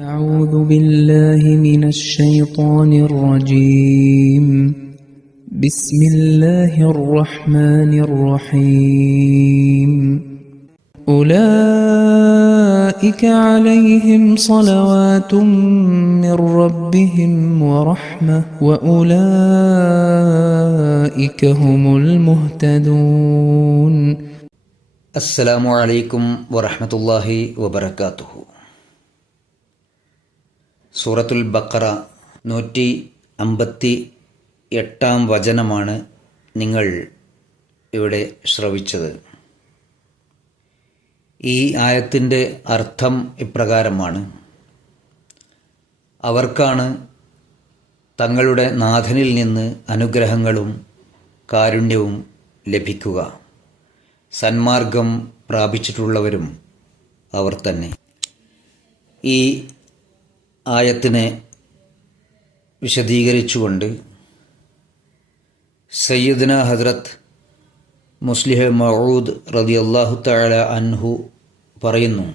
أعوذ بالله من الشيطان الرجيم بسم الله الرحمن الرحيم أولئك عليهم صلوات من ربهم ورحمة وأولئك هم المهتدون. السلام عليكم ورحمة الله وبركاته. സൂറത്തുൽ ബഖറ 158 വചനമാണ് നിങ്ങൾ ഇവിടെ ശ്രവിച്ചത്. ഈ ആയത്തിൻ്റെ അർത്ഥം ഇപ്രകാരമാണ്: അവർക്കാണ് തങ്ങളുടെ നാഥനിൽ നിന്ന് അനുഗ്രഹങ്ങളും കാരുണ്യവും ലഭിക്കുക. സന്മാർഗം പ്രാപിച്ചിട്ടുള്ളവരും അവർ തന്നെ. ഈ ആയത്തിനെ വിശദീകരിച്ചുകൊണ്ട് സയ്യിദ്ന ഹദ്രത്ത് മുസ്ലിഹ് മഊദ് റളിയല്ലാഹു തആല അൻഹു പറയുന്നു,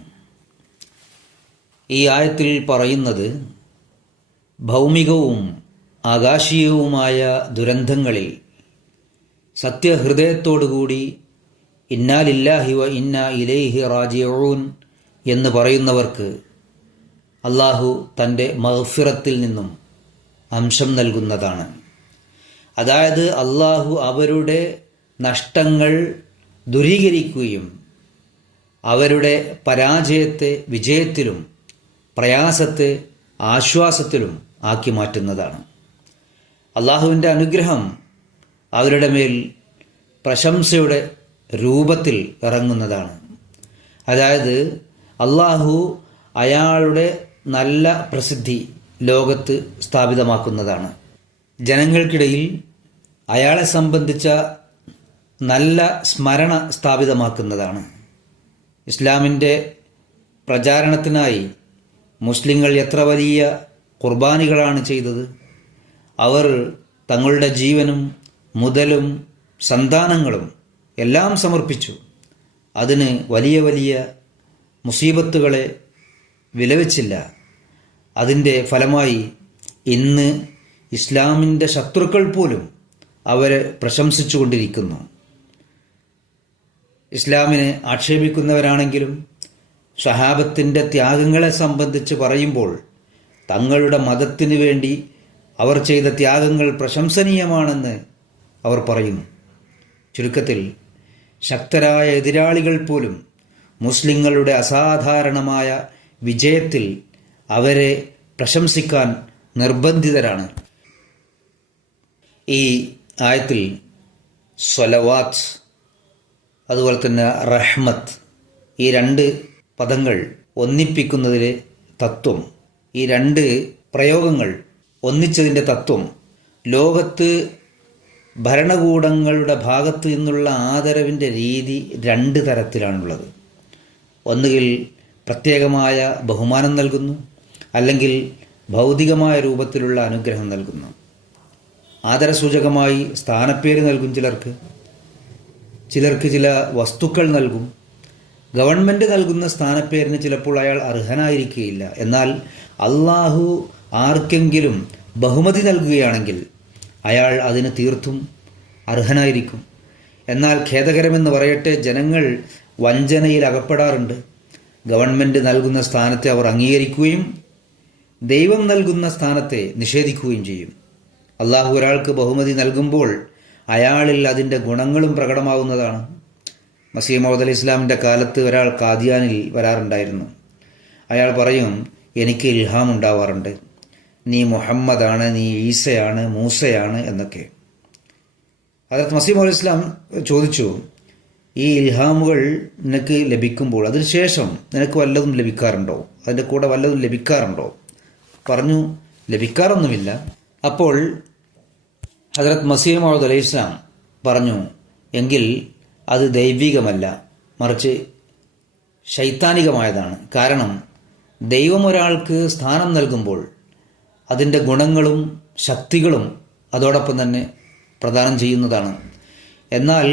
ഈ ആയത്തിൽ പറയുന്നത് ഭൗമികവും ആകാശീയവുമായ ദുരന്തങ്ങളിൽ സത്യഹൃദയത്തോടുകൂടി ഇന്നാ ലില്ലാഹി വ ഇന്നാ ഇലൈഹി റാജിഊൻ എന്ന് പറയുന്നവർക്ക് അള്ളാഹു തൻ്റെ മഗ്ഫിറത്തിൽ നിന്നും അംശം നൽകുന്നതാണ്. അതായത് അള്ളാഹു അവരുടെ നഷ്ടങ്ങൾ ദൂരീകരിക്കുകയും അവരുടെ പരാജയത്തെ വിജയത്തിലും പ്രയാസത്തെ ആശ്വാസത്തിലും ആക്കി മാറ്റുന്നതാണ്. അള്ളാഹുവിൻ്റെ അനുഗ്രഹം അവരുടെ മേൽ പ്രശംസയുടെ രൂപത്തിൽ ഇറങ്ങുന്നതാണ്. അതായത് അള്ളാഹു അയാളുടെ നല്ല പ്രസിദ്ധി ലോകത്ത് സ്ഥാപിതമാക്കുന്നതാണ്. ജനങ്ങൾക്കിടയിൽ അയാളെ സംബന്ധിച്ച നല്ല സ്മരണ സ്ഥാപിതമാക്കുന്നതാണ്. ഇസ്ലാമിൻ്റെ പ്രചാരണത്തിനായി മുസ്ലിങ്ങൾ എത്ര വലിയ ഖുർബാനികളാണ് ചെയ്തത്. അവർ തങ്ങളുടെ ജീവനും മുതലും സന്താനങ്ങളും എല്ലാം സമർപ്പിച്ചു. അതിന് വലിയ വലിയ മുസീബത്തുകളെ വിലവെച്ചില്ല. അതിൻ്റെ ഫലമായി ഇന്ന് ഇസ്ലാമിൻ്റെ ശത്രുക്കൾ പോലും അവരെ പ്രശംസിച്ചു കൊണ്ടിരിക്കുന്നു. ഇസ്ലാമിനെ ആക്ഷേപിക്കുന്നവരാണെങ്കിലും സ്വഹാബത്തിൻ്റെ ത്യാഗങ്ങളെ സംബന്ധിച്ച് പറയുമ്പോൾ തങ്ങളുടെ മതത്തിന് വേണ്ടി അവർ ചെയ്ത ത്യാഗങ്ങൾ പ്രശംസനീയമാണെന്ന് അവർ പറയുന്നു. ചുരുക്കത്തിൽ ശക്തരായ എതിരാളികൾ പോലും മുസ്ലിങ്ങളുടെ അസാധാരണമായ വിജയത്തിൽ അവരെ പ്രശംസിക്കാൻ നിർബന്ധിതരാണ്. ഈ ആയത്തിൽ സ്വലവാത്ത് അതുപോലെ തന്നെ റഹ്മത്ത് ഈ രണ്ട് പദങ്ങൾ ഒന്നിപ്പിക്കുന്നതിലെ തത്വം, ഈ രണ്ട് പ്രയോഗങ്ങൾ ഒന്നിച്ചതിൻ്റെ തത്വം ലോകത്ത് ഭരണകൂടങ്ങളുടെ ഭാഗത്തു നിന്നുള്ള ആദരവിൻ്റെ രീതി രണ്ട് തരത്തിലാണുള്ളത്. ഒന്നുകിൽ പ്രത്യേകമായ ബഹുമാനം നൽകുന്നു, അല്ലെങ്കിൽ ഭൗതികമായ രൂപത്തിലുള്ള അനുഗ്രഹം നൽകുന്നു. ആദരസൂചകമായി സ്ഥാനപ്പേര് നൽകും ചിലർക്ക് ചില വസ്തുക്കൾ നൽകും. ഗവൺമെൻറ് നൽകുന്ന സ്ഥാനപ്പേരിന് ചിലപ്പോൾ അയാൾ അർഹനായിരിക്കുകയില്ല. എന്നാൽ അള്ളാഹു ആർക്കെങ്കിലും ബഹുമതി നൽകുകയാണെങ്കിൽ അയാൾ അതിന് തീർത്തും അർഹനായിരിക്കും. എന്നാൽ ഖേദകരമെന്ന് പറയട്ടെ, ജനങ്ങൾ വഞ്ചനയിൽ അകപ്പെടാറുണ്ട്. ഗവൺമെൻറ് നൽകുന്ന സ്ഥാനത്തെ അവർ അംഗീകരിക്കുകയും ദൈവം നൽകുന്ന സ്ഥാനത്തെ നിഷേധിക്കുകയും ചെയ്യും. അള്ളാഹു ഒരാൾക്ക് ബഹുമതി നൽകുമ്പോൾ അയാളിൽ അതിൻ്റെ ഗുണങ്ങളും പ്രകടമാവുന്നതാണ്. മസീഹ് മൗഊദ് അലൈഹി ഇസ്ലാമിൻ്റെ കാലത്ത് ഒരാൾ ഖാദിയാനിൽ വരാറുണ്ടായിരുന്നു. അയാൾ പറയും, എനിക്ക് ഇൽഹാം ഉണ്ടാവാറുണ്ട്, നീ മുഹമ്മദാണ്, നീ ഈസയാണ്, മൂസയാണ് എന്നൊക്കെ. ഹദ്റത്ത് മസീഹ് മൗഊദ് അലൈഹി ഇസ്ലാം ചോദിച്ചു, ഈ ഇൽഹാമുകൾ നിനക്ക് ലഭിക്കുമ്പോൾ അതിനുശേഷം നിനക്ക് വല്ലതും ലഭിക്കാറുണ്ടോ, അതിൻ്റെ കൂടെ വല്ലതും ലഭിക്കാറുണ്ടോ? പറഞ്ഞു, ലഭിക്കാറൊന്നുമില്ല. അപ്പോൾ ഹദ്റത്ത് മസീഹ് മൗഊദ് അലൈഹി ഇസ്ലാം പറഞ്ഞു, എങ്കിൽ അത് ദൈവികമല്ല, മറിച്ച് ശൈത്താനികമായതാണ്. കാരണം ദൈവം ഒരാൾക്ക് സ്ഥാനം നൽകുമ്പോൾ അതിൻ്റെ ഗുണങ്ങളും ശക്തികളും അതോടൊപ്പം തന്നെ പ്രദാനം ചെയ്യുന്നതാണ്. എന്നാൽ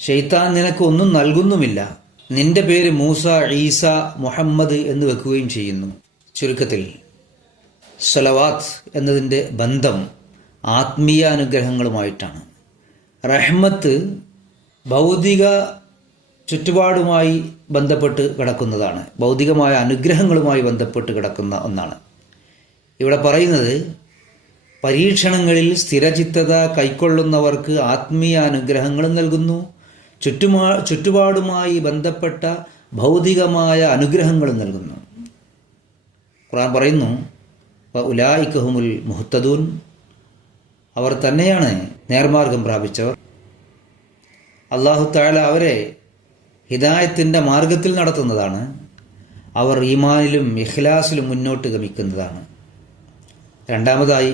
ശൈത്താൻ നിനക്ക് ഒന്നും നൽകുന്നുമില്ല, നിന്റെ പേര് മൂസ, ഈസ, മുഹമ്മദ് എന്ന് വെക്കുകയും ചെയ്യുന്നു. ചുരുക്കത്തിൽ സ്വലവാത്ത് എന്നതിൻ്റെ ബന്ധം ആത്മീയ അനുഗ്രഹങ്ങളുമായിട്ടാണ്. റഹ്മത്ത് ഭൗതിക ചുറ്റുപാടുമായി ബന്ധപ്പെട്ട് കിടക്കുന്നതാണ്, ഭൗതികമായ അനുഗ്രഹങ്ങളുമായി ബന്ധപ്പെട്ട് കിടക്കുന്ന ഒന്നാണ്. ഇവിടെ പറയുന്നത് പരീക്ഷണങ്ങളിൽ സ്ഥിരചിത്തത കൈക്കൊള്ളുന്നവർക്ക് ആത്മീയ അനുഗ്രഹങ്ങളും നൽകുന്നു, ചുറ്റുപാടുമായി ബന്ധപ്പെട്ട ഭൗതികമായ അനുഗ്രഹങ്ങളും നൽകുന്നു. ഖുർആൻ പറയുന്നു ഉലായിക ഹുമുൽ മുഹ്തദൂൻ, അവർ തന്നെയാണ് നേർമാർഗം പ്രാപിച്ചവർ. അല്ലാഹു തആല അവരെ ഹിദായത്തിൻ്റെ മാർഗത്തിൽ നടത്തുന്നതാണ്. അവർ ഈമാനിലും ഇഖ്ലാസിലും മുന്നോട്ട് ഗമിക്കുന്നതാണ്. രണ്ടാമതായി,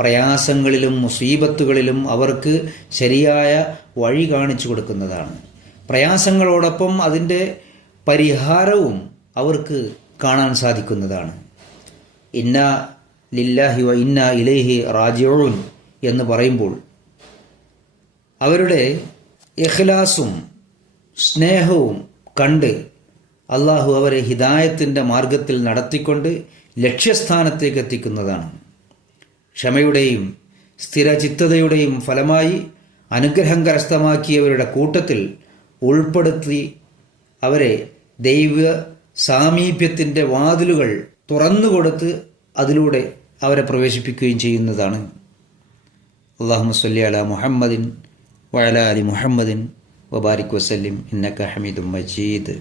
പ്രയാസങ്ങളിലും മുസീബത്തുകളിലും അവർക്ക് ശരിയായ വഴി കാണിച്ചു കൊടുക്കുന്നതാണ്. പ്രയാസങ്ങളോടൊപ്പം അതിൻ്റെ പരിഹാരവും അവർക്ക് കാണാൻ സാധിക്കുന്നതാണ്. ഇന്ന ലില്ലാഹി വ ഇന്ന ഇലൈഹി റാജിഊൻ എന്ന് പറയുമ്പോൾ അവരുടെ ഇഖ്ലാസും സ്നേഹവും കണ്ട് അള്ളാഹു അവരെ ഹിദായത്തിൻ്റെ മാർഗത്തിൽ നടത്തിക്കൊണ്ട് ലക്ഷ്യസ്ഥാനത്തേക്ക് എത്തിക്കുന്നതാണ്. ക്ഷമയുടെയും സ്ഥിരചിത്തതയുടെയും ഫലമായി അനുഗ്രഹം കരസ്ഥമാക്കിയവരുടെ കൂട്ടത്തിൽ ഉൾപ്പെടുത്തി അവരെ ദൈവ സാമീപ്യത്തിൻ്റെ വാതിലുകൾ തുറന്നുകൊടുത്ത് അതിലൂടെ അവരെ പ്രവേശിപ്പിക്കുകയും ചെയ്യുന്നതാണ്. അല്ലാഹുമ്മ സ്വല്ലി അലാ മുഹമ്മദിൻ വഅലാ ആലി മുഹമ്മദിൻ വബാരിക് വസല്ലിം ഇന്നക ഹമീദും മജീദ്.